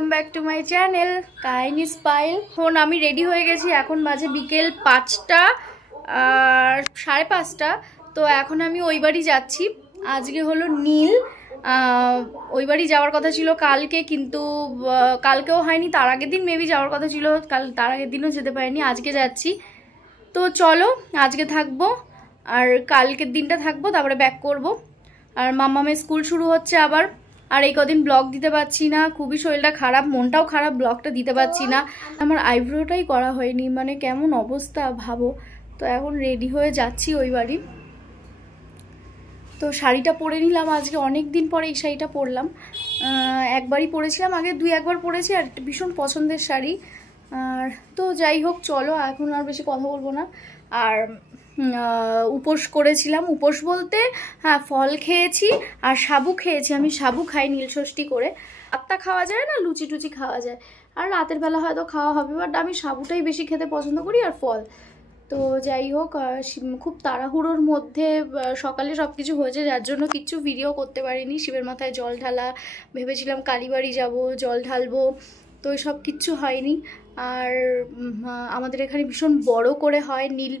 Welcome back to my channel কাহিনী স্পাইল। এখন আমি রেডি হয়ে গেছি, এখন বাজে বিকেল 5টা আর 5:30। তো এখন আমি ওই বাড়ি যাচ্ছি। আজকে হলো নীল, ওই বাড়ি যাওয়ার কথা ছিল কালকে, কিন্তু কালকেও হয়নি, তার আগের দিন মেবি যাওয়ার কথা ছিল, তার আগের দিনও যেতে পারিনি। আজকে যাচ্ছি। তো চলো, আজকে থাকবো আর কালকের দিনটা থাকবো, তারপরে ব্যাক করব। আর মাম্মামের স্কুল শুরু হচ্ছে আবার। আর এই কদিন ব্লগ দিতে পারছি না, খুবই শরীরটা খারাপ, মনটাও খারাপ, ব্লগটা দিতে পারছি না। আমার আইব্রোটাই করা হয়নি, মানে কেমন অবস্থা ভাবো। তো এখন রেডি হয়ে যাচ্ছি ওই বাড়ি। তো শাড়িটা পরে নিলাম, আজকে অনেক দিন পরে এই শাড়িটা পরলাম। একবারই পরেছিলাম, আগে 2-1 বার পরেছি, আর ভীষণ পছন্দের শাড়ি। আর তো যাই হোক, চলো এখন আর বেশি কথা বলবো না। আর উপোস করেছিলাম, উপোস বলতে হ্যাঁ ফল খেয়েছি আর সাবু খেয়েছি। আমি সাবু খাই নীলষষ্ঠী করে, আত্মা খাওয়া যায় না, লুচি টুচি খাওয়া যায়, আর রাতের বেলা হয়তো খাওয়া হবে, বাট আমি সাবুটাই বেশি খেতে পছন্দ করি আর ফল। তো যাই হোক, খুব তাড়াহুড়োর মধ্যে সকালে সব কিছু হয়েছে, যার জন্য কিচ্ছু ভিডিও করতে পারিনি। শিবের মাথায় জল ঢালা, ভেবেছিলাম কালীবাড়ি যাব, জল ঢালবো, তো সব কিচ্ছু হয়নি। আর আমাদের এখানে ভীষণ বড় করে হয় নীল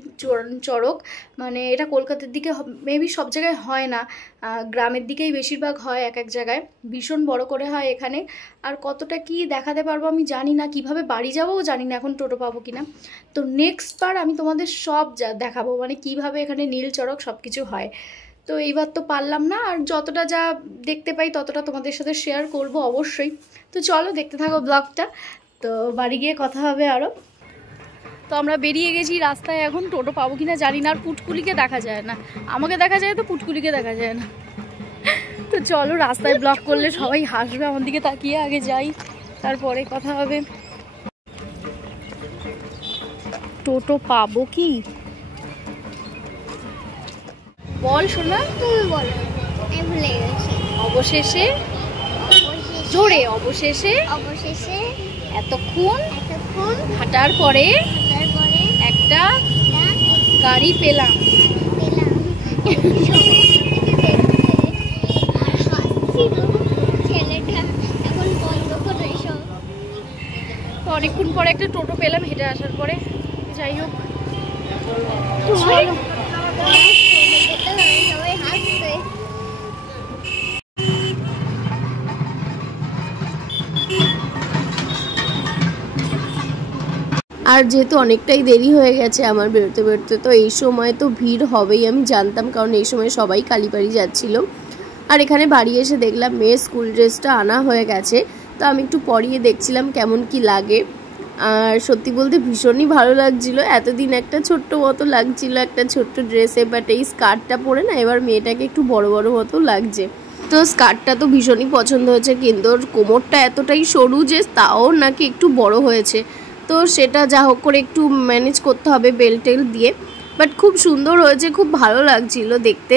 চড়ক, মানে এটা কলকাতার দিকে মেবি সব জায়গায় হয় না, গ্রামের দিকেই বেশিরভাগ হয়, এক এক জায়গায় ভীষণ বড় করে হয় এখানে। আর কতটা কি দেখাতে পারবো আমি জানি না, কিভাবে বাড়ি যাবোও জানি না, এখন টোটো পাবো কিনা। তো নেক্সট বার আমি তোমাদের সব দেখাবো, মানে কিভাবে এখানে নীল চড়ক সব কিছু হয়। তো এইবার তো পারলাম না, আর যতটা যা দেখতে পাই ততটা তোমাদের সাথে শেয়ার করব অবশ্যই। তো চলো দেখতে থাকো ব্লগটা। তো বাড়ি গিয়ে কথা হবে আরও। তো আমরা বেরিয়ে গেছি রাস্তায়, এখন টোটো পাবো কিনা জানি না। আর পুটকুলিকে দেখা যায় না, আমাকে দেখা যায় তো পুটকুলিকে দেখা যায় না। তো চলো, রাস্তায় ব্লগ করলে সবাই হাসবে আমার দিকে তাকিয়ে, আগে যাই তারপরে কথা হবে। টোটো পাবো কি বল শোনা, তুমি বলো, আমি ভুলে গেছি। অবশেষে জোরে অবশেষে এতক্ষণ হাঁটার পরে একটা গাড়ি পেলাম। অনেকক্ষণ পরে একটা টোটো পেলাম হেঁটে আসার পরে। যাই হোক, আর যেহেতু অনেকটাই দেরি হয়ে গেছে আমার বেরোতে বেরোতে, তো এই সময় তো ভিড় হবেই, আমি জানতাম, কারণ এই সময় সবাই কালীবাড়ি যাচ্ছিল। আর এখানে বাড়ি এসে দেখলাম মেয়ের স্কুল ড্রেসটা আনা হয়ে গেছে, তো আমি একটু পরিয়ে দেখছিলাম কেমন কি লাগে। আর সত্যি বলতে ভীষণই ভালো লাগছিল, এতদিন একটা ছোট্ট মতো লাগছিল একটা ছোট্ট ড্রেসে, বাট এই স্কার্টটা পরে না এবার মেয়েটাকে একটু বড় বড় মতো লাগছে। তো স্কার্টটা তো ভীষণই পছন্দ হয়েছে, কিন্তু ওর কোমরটা এতটাই সরু যে তাও নাকি একটু বড় হয়েছে। তো সেটা যা হোক করে একটু ম্যানেজ করতে হবে বেল্ট টেল দিয়ে, বাট খুব সুন্দর হয়েছে, খুব ভালো লাগছিল দেখতে।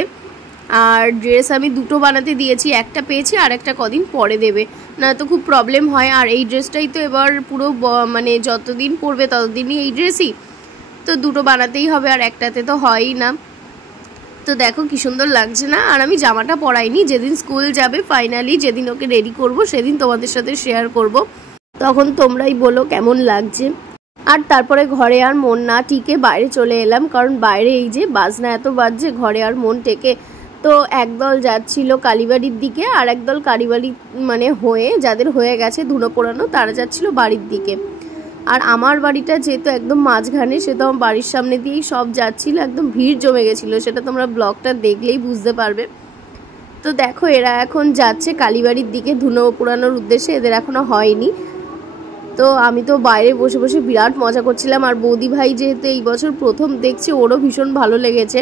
আর ড্রেস আমি দুটো বানাতে দিয়েছি, একটা পেয়েছি আর একটা কদিন পরে দেবে, না তো খুব প্রবলেম হয়। আর এই ড্রেসটাই তো এবার পুরো মানে যতদিন পরবে ততদিনই এই ড্রেসই, তো দুটো বানাতেই হবে, আর একটাতে তো হয়ই না। তো দেখো কি সুন্দর লাগছে না। আর আমি জামাটা পরাইনি, যেদিন স্কুল যাবে ফাইনালি, যেদিন ওকে রেডি করব সেদিন তোমাদের সাথে শেয়ার করব, তখন তোমরাই বলো কেমন লাগছে। আর তারপরে ঘরে আর মন না টিকে বাইরে চলে এলাম, কারণ বাইরে এই যে বাজনা এত বাজছে, ঘরে আর মন টেকে। তো একদল যাচ্ছিল কালীবাড়ির দিকে, আর একদল কালীবাড়ি মানে হয়ে যাদের হয়ে গেছে ধুনো পোড়ানো, তারা যাচ্ছিল বাড়ির দিকে। আর আমার বাড়িটা যেহেতু একদম মাঝখানে, সে তো আমার বাড়ির সামনে দিয়েই সব যাচ্ছিল, একদম ভিড় জমে গেছিলো, সেটা তোমরা ব্লগটা দেখলেই বুঝতে পারবে। তো দেখো এরা এখন যাচ্ছে কালীবাড়ির দিকে ধুনো পোড়ানোর উদ্দেশ্যে, এদের এখনো হয়নি। তো আমি তো বাইরে বসে বসে বিরাট মজা করছিলাম, আর বৌদি ভাই যেহেতু এই বছর প্রথম দেখছে, ওরও ভীষণ ভালো লেগেছে।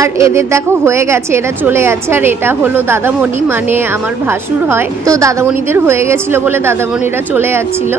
আর এদের দেখো হয়ে গেছে, এরা চলে যাচ্ছে। আর এটা হলো দাদামণি, মানে আমার ভাসুর হয়, তো দাদামণিদের হয়ে গেছিলো বলে দাদামণিরা চলে যাচ্ছিল।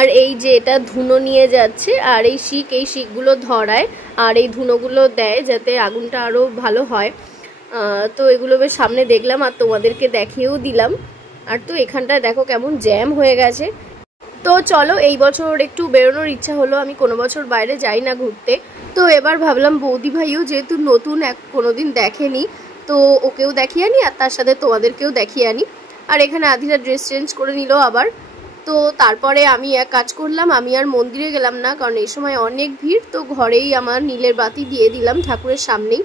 আর এই যে এটা ধুনো নিয়ে যাচ্ছে, আর এই শিকগুলো ধরায় আর এই ধুনোগুলো দেয় যাতে আগুনটা আরও ভালো হয়। তো এগুলো বেশ সামনে দেখলাম আর তোমাদেরকে দেখিয়েও দিলাম। আর তো এখানটায় দেখো কেমন জ্যাম হয়ে গেছে। তো চলো, এই বছর একটু বেরোনোর ইচ্ছা হলো, আমি কোনো বছর বাইরে যাই না ঘুরতে। তো এবার ভাবলাম বৌদি ভাইও যেহেতু নতুন, কোনোদিন দেখেনি, তো ওকেও দেখিয়ে আনি আর তার সাথে তোমাদেরকেও দেখিয়ে আনি। আর এখানে আধিরা ড্রেস চেঞ্জ করে নিল আবার। তো তারপরে আমি এক কাজ করলাম, আমি আর মন্দিরে গেলাম না, কারণ এই সময় অনেক ভিড়। তো ঘরেই আমার নীলের বাতি দিয়ে দিলাম ঠাকুরের সামনেই।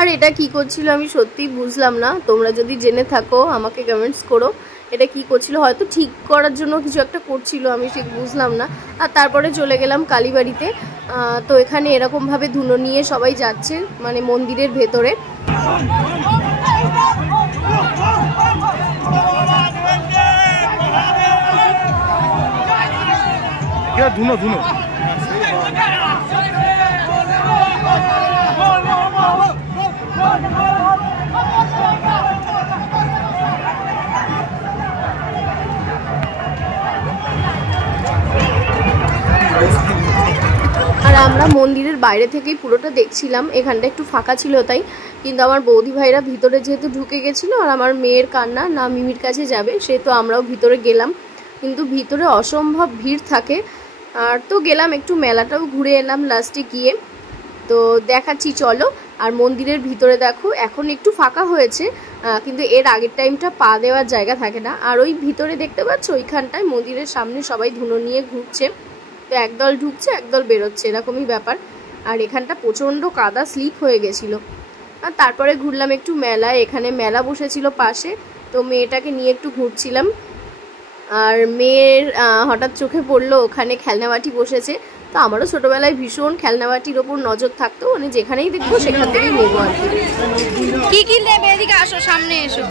আর এটা কি করছিল আমি সত্যিই বুঝলাম না, তোমরা যদি জেনে থাকো আমাকে কমেন্টস করো এটা কি করছিল। হয়তো ঠিক করার জন্য কিছু একটা করছিল, আমি ঠিক বুঝলাম না। আর তারপরে চলে গেলাম কালীবাড়িতে। তো এখানে এরকমভাবে ধুনো নিয়ে সবাই যাচ্ছে, মানে মন্দিরের ভেতরে। ধুনো ধুনো আর আমরা মন্দিরের বাইরে থেকেই পুরোটা দেখছিলাম, এখানটা একটু ফাঁকা ছিল তাই। কিন্তু আমার বৌদি ভাইরা ভিতরে যেহেতু ঢুকে গেছিলো, আর আমার মেয়ের কান্না না মিমির কাছে যাবে, সেহেতু আমরাও ভিতরে গেলাম। কিন্তু ভিতরে অসম্ভব ভিড় থাকে। আর তো গেলাম একটু, মেলাটাও ঘুরে এলাম লাস্টে গিয়ে। তো দেখাচ্ছি চলো। আর মন্দিরের ভিতরে দেখো এখন একটু ফাঁকা হয়েছে, কিন্তু এর আগের টাইমটা পা দেওয়ার জায়গা থাকে না। আর ওই ভিতরে দেখতে পাচ্ছ ওইখানটায় মন্দিরের সামনে সবাই ধুনো নিয়ে ঘুরছে। তো একদল ঢুকছে একদল বেরোচ্ছে, এরকমই ব্যাপার। আর এখানটা প্রচণ্ড কাদা স্লিপ হয়ে গেছিলো। আর তারপরে ঘুরলাম একটু মেলায়, এখানে মেলা বসেছিল পাশে, তো মেয়েটাকে নিয়ে একটু ঘুরছিলাম। আর মেয়ের হঠাৎ চোখে পড়লো ওখানে খেলনাবাটি বসেছে। তো আমারও ছোটোবেলায় ভীষণ খেলনাবাটির ওপর নজর থাকতো, মানে যেখানেই দেখবো সেখান থেকেই নেবো আর কি কি নেবে। এদিকে আসো, সামনে এসো,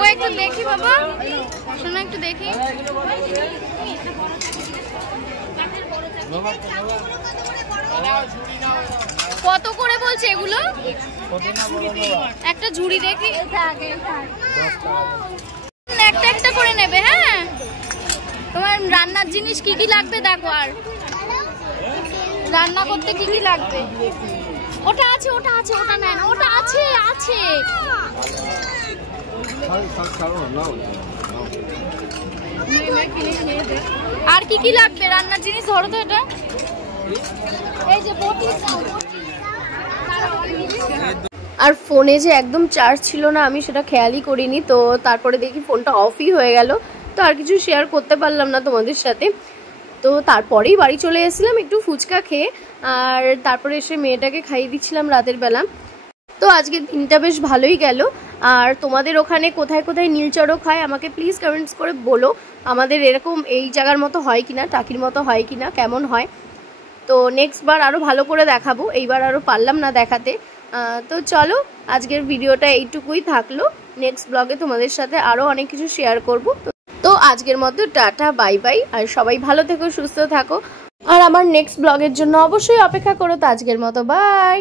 ও একটু দেখি বাবা, শোনো একটু দেখি। কত করে বলছে এগুলো? একটা ঝুড়ি দেখি, একটা একটা করে নেবে। হ্যাঁ, তোমার রান্নার জিনিস কি কি লাগবে দেখো, আর রান্না করতে কি কি লাগবে। ওটা আছে, ওটা আছে, ওটা নেন, ওটা আছে আছে। আর কি কি লাগবে রান্নার জিনিস, ধরো তো এটা। এই যে আর ফোনে যে একদম চার্জ ছিল না, আমি সেটা খেয়ালই করিনি। তো তারপরে দেখি ফোনটা অফই হয়ে গেল। তো আর কিছু শেয়ার করতে পারলাম না তোমাদের সাথে। তো তারপরেই বাড়ি চলে এসেছিলাম একটু ফুচকা খেয়ে। আর তারপরে এসে মেয়েটাকে খাইয়ে দিচ্ছিলাম রাতের বেলা। তো আজকের দিনটা বেশ ভালোই গেল। আর তোমাদের ওখানে কোথায় কোথায় নীল চড়ক হয় আমাকে প্লিজ কমেন্টস করে বলো। আমাদের এরকম এই জায়গার মতো হয় কিনা, টাকির মতো হয় কিনা, কেমন হয়। তো নেক্সট বার আরও ভালো করে দেখাবো, এইবার আরও পারলাম না দেখাতে। তো চলো, আজকের ভিডিওটা এইটুকুই থাকলো। নেক্সট ব্লগে তোমাদের সাথে আরও অনেক কিছু শেয়ার করব। তো আজকের মতো টাটা, বাই বাই। আর সবাই ভালো থেকো, সুস্থ থাকো। আর আমার নেক্সট ব্লগের জন্য অবশ্যই অপেক্ষা করো। তো আজকের মতো বাই।